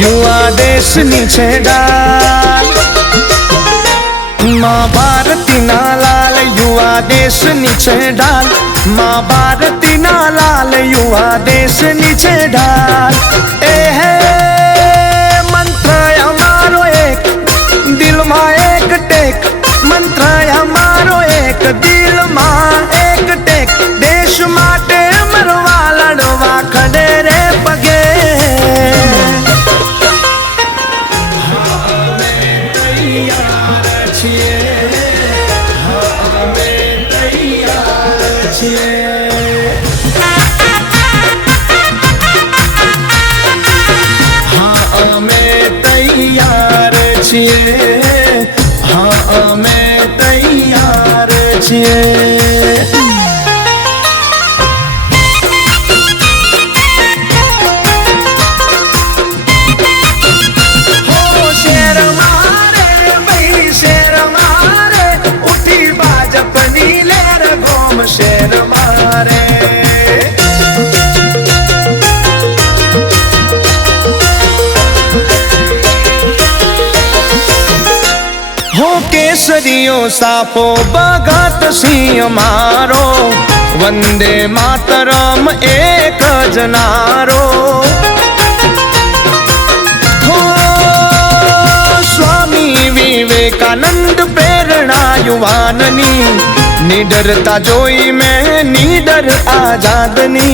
युवा देशनी छे ढाल। माँ भारती ना लाल युवा देशनी छे ढाल। माँ भारती ना लाल युवा देशनी छे ढाल। ए है मंत्र हमारो एक, दिल में एक टेक। मंत्र हमारो एक, दिल में एक टेक। देश माटे मरवा लड़वा खड़े रे पगे। हाँ अमे तैयार छिए। हो शेर मारे भाई शेर मारे, उठी भाजपनी लहर घोम शेर मारे। हो केसरियो सापो भगत सिंह मारो, वंदे मातरम एक जनारो। हो स्वामी विवेकानंद प्रेरणा युवाननी, निडरता जोई में निडर आजादनी।